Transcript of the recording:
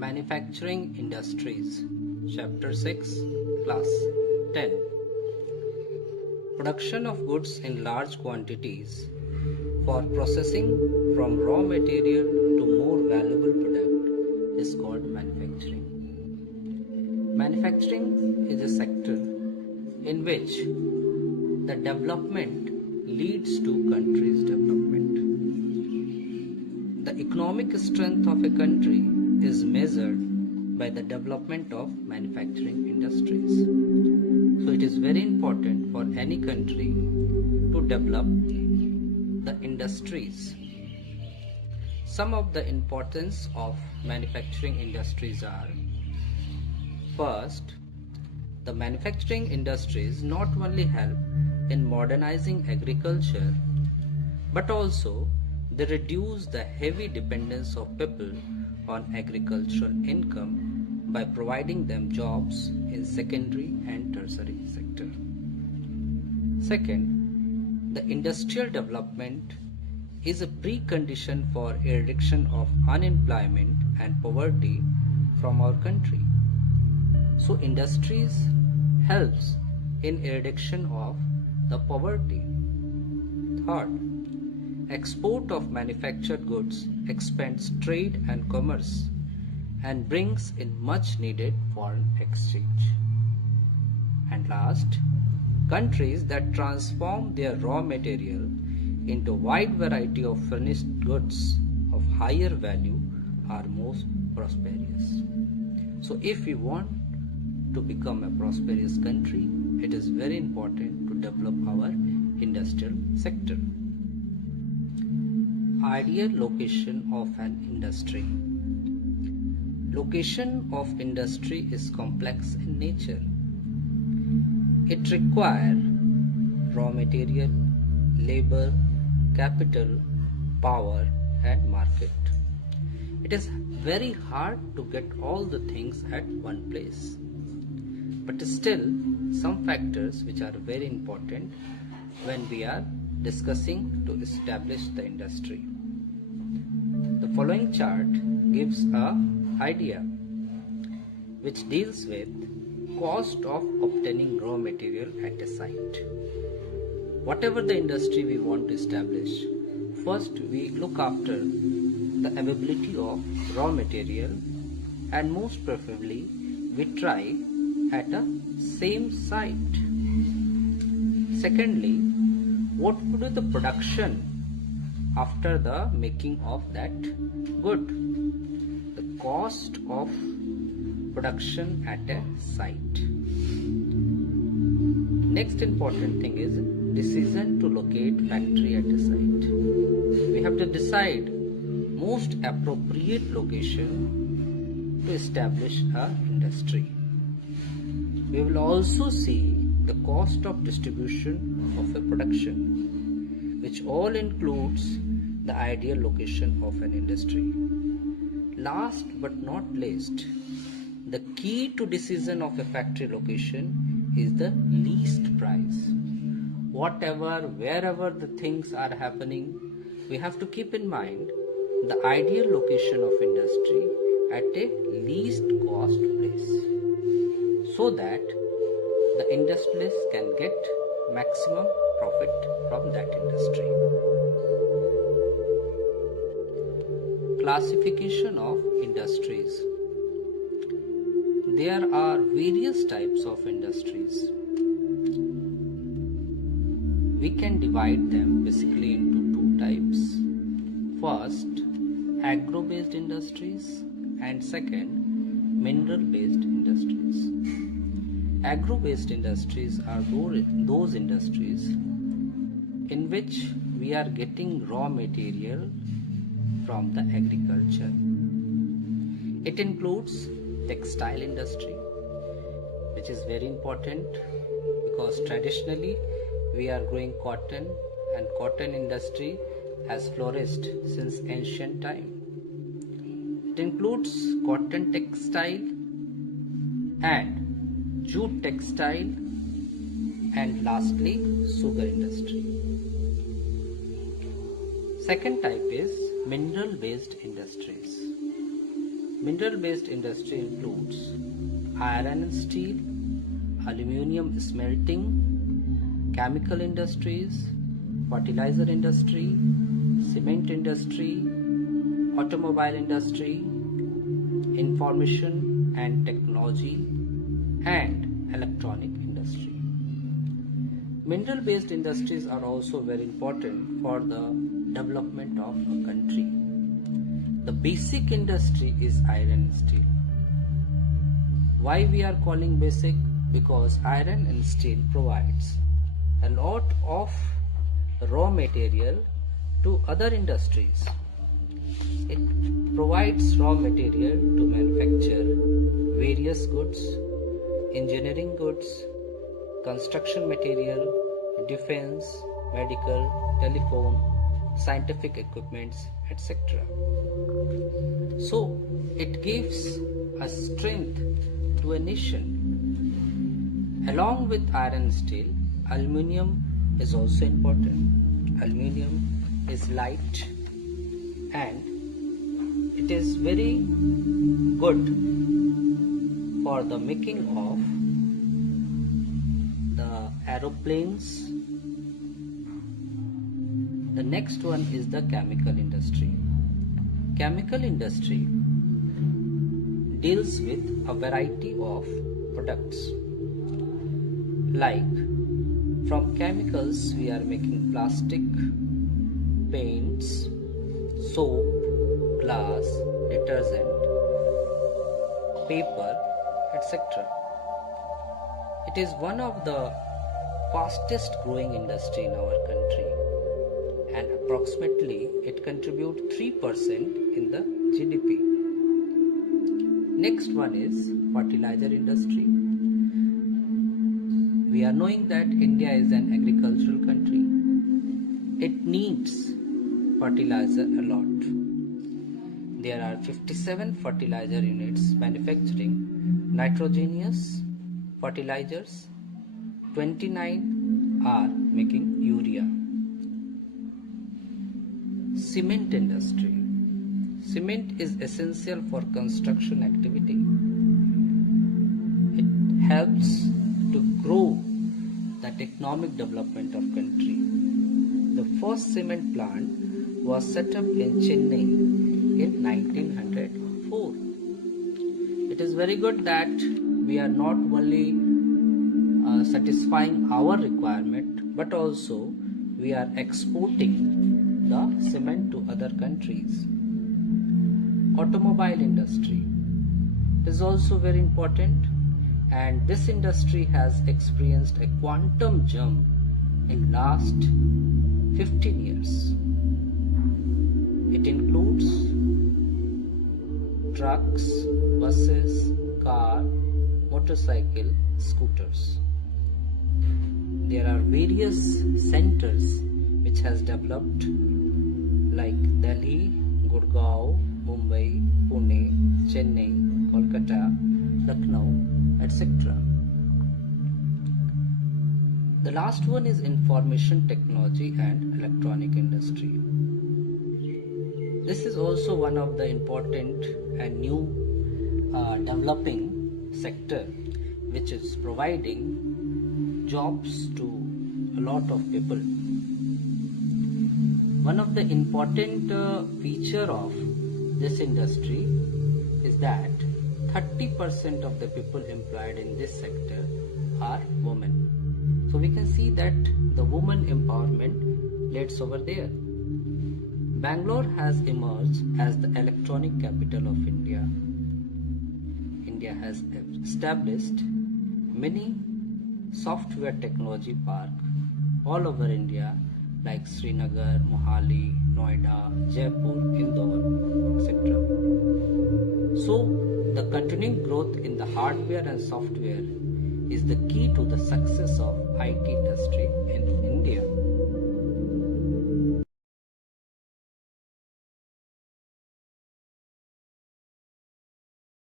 Manufacturing Industries, Chapter 6, Class 10. Production of goods in large quantities for processing from raw material to more valuable product is called manufacturing. Manufacturing is a sector in which the development leads to country's development. The economic strength of a country is measured by the development of manufacturing industries. So it is very important for any country to develop the industries. Some of the importance of manufacturing industries are: first, the manufacturing industries not only help in modernizing agriculture, but also they reduce the heavy dependence of people on agricultural income by providing them jobs in secondary and tertiary sector. Second, the industrial development is a precondition for reduction of unemployment and poverty from our country. So industries helps in reduction of the poverty. Third, export of manufactured goods expands trade and commerce and brings in much needed foreign exchange. And last, countries that transform their raw material into wide variety of finished goods of higher value are most prosperous. So if we want to become a prosperous country, it is very important to develop our industrial sector. Ideal location of an industry. Location of industry is complex in nature. It requires raw material, labor, capital, power, and market. It is very hard to get all the things at one place. But still, some factors which are very important when we are discussing to establish the industry. The following chart gives an idea which deals with cost of obtaining raw material at a site. Whatever the industry we want to establish, first we look after the availability of raw material, and most preferably we try at a same site. Secondly, what would be the production after the making of that good? The cost of production at a site. Next important thing is decision to locate factory at a site. We have to decide most appropriate location to establish a industry. We will also see the cost of distribution of a production, which all includes the ideal location of an industry. Last but not least, the key to decision of a factory location is the least price. Whatever, wherever the things are happening, we have to keep in mind the ideal location of industry at a least cost place, so that the industrialist can get maximum profit from that industry. Classification of industries. There are various types of industries. We can divide them basically into two types. First, agro-based industries, and second, mineral-based industries. Agro-based industries are those industries in which we are getting raw material from the agriculture. It includes textile industry, which is very important because traditionally we are growing cotton, and cotton industry has flourished since ancient time. It includes cotton textile and jute textile, and lastly sugar industry. Second type is mineral based industries. Mineral-based industry includes iron and steel, aluminium smelting, chemical industries, fertilizer industry, cement industry, automobile industry, information and technology, and electronic industry. Mineral-based industries are also very important for the development of a country. The basic industry is iron and steel. Why we are calling basic? Because iron and steel provides a lot of raw material to other industries. It provides raw material to manufacture various goods, engineering goods, construction material, defense, medical, telephone, scientific equipments, etc. So it gives a strength to a nation. Along with iron and steel, aluminium is also important. Aluminium is light and it is very good for the making of the aeroplanes. The next one is the chemical industry. Chemical industry deals with a variety of products. Like from chemicals we are making plastic, paints, soap, glass, detergent, paper, etc. It is one of the fastest growing industry in our country and approximately it contributes 3% in the GDP. Next one is fertilizer industry. We are knowing that India is an agricultural country. It needs fertilizer a lot. There are 57 fertilizer units manufacturing nitrogenous fertilizers, 29 are making urea. Cement industry. Cement is essential for construction activity. It helps to grow the economic development of country. The first cement plant was set up in Chennai in 1904. It is very good that we are not only satisfying our requirement but also we are exporting the cement to other countries. Automobile industry is also very important and this industry has experienced a quantum jump in last 15 years. It includes trucks, buses, car, motorcycle, scooters. There are various centers which has developed like Delhi, Gurgaon, Mumbai, Pune, Chennai, Kolkata, Lucknow, etc. The last one is information technology and electronic industry. This is also one of the important and new developing sector which is providing jobs to a lot of people. One of the important feature of this industry is that 30% of the people employed in this sector are women. So we can see that the woman empowerment leads over there. Bangalore has emerged as the electronic capital of India. India has established many software technology parks all over India like Srinagar, Mohali, Noida, Jaipur, Indore, etc. So the continuing growth in the hardware and software is the key to the success of IT industry in India.